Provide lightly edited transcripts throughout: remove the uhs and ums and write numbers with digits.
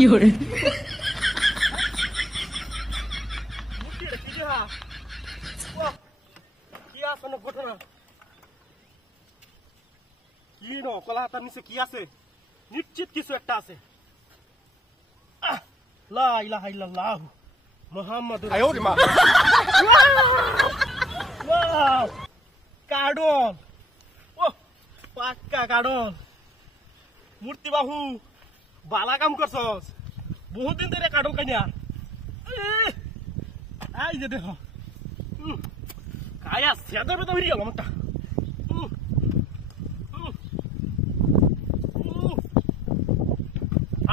有人。ঘটনা কি নো কলা হাতার নিচে কি আছে নিশ্চিত কিছু একটা আছে লা ইলাহা ইল্লাল্লাহ মুহাম্মাদুর রাসূলুল্লাহ ওয়াও কাডল ও পাক্কা কাডল মূর্তি বাহু বালা কাম করছস বহুত দিন ধরে কাডল কানিয়া আই যে দেখো কায়া সেদা বেদা হইয়া গেল মটা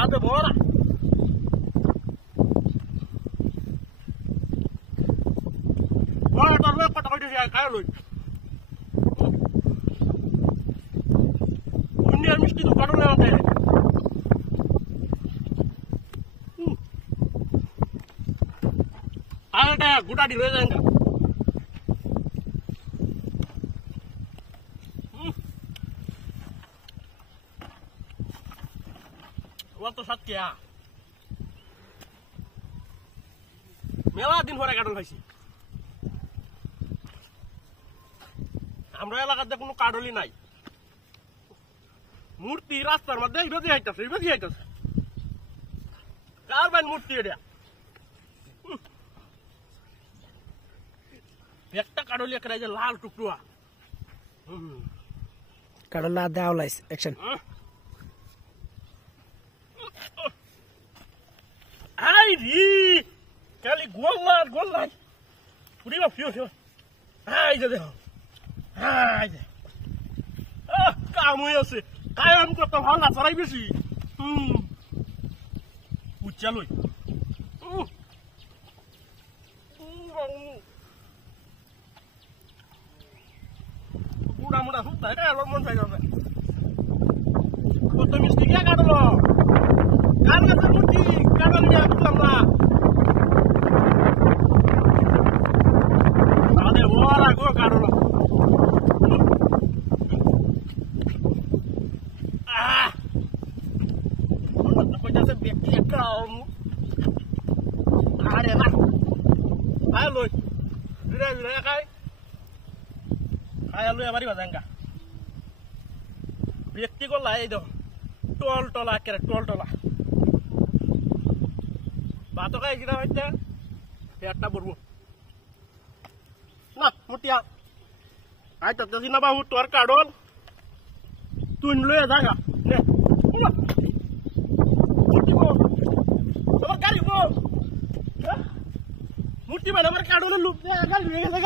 আদে বড়া বড়া তরবে কটা কটা যায় খায় লই অন্য মিষ্টি তো কাটলে আনতে আরেটা গুটাডি রয়ে যায় না তো সত্যি মেলা দিন পরে কাটল খাইছি আমরা এলাকাতে কোনো কাটলই নাই মূর্তি রাস্তার মধ্যে ইবেজি আইতাছে কার বাইন মূর্তি এটা একটা কাটলি একটা যে লাল টুকটুয়া কাটলা দাও lights action Ai di, kali golan, puri ba fio. Ai je দেখো, ai je. কাম হইছে, কাম করতে ভালো না সরাই বেশি। উচ্চালই। পুরা মোটা হুত তাই রে মন চাই যাবে। কত মিষ্টি কে কাটলো? কার কাছে মূর্তি কাটল নিয়ে আসলাম না তাহলে ওরা গো কাটল কইতাছে ব্যক্তি একটা আরে না আয় লই বিরা খাই খাই লই আমারই বাজাঙ্গা ব্যক্তি করলা এই দাও টল আকেরে টল বাতো খাই কিনা হইতে পেটটা বলবো না মুটিয়া আই তাতেছি না বাবু তোর কাডল তুই লয়ে যাগা নে তোমার গাড়ি বল মূর্তি মানে আমার কাডল লুপ গাড়ি নিয়ে গেছে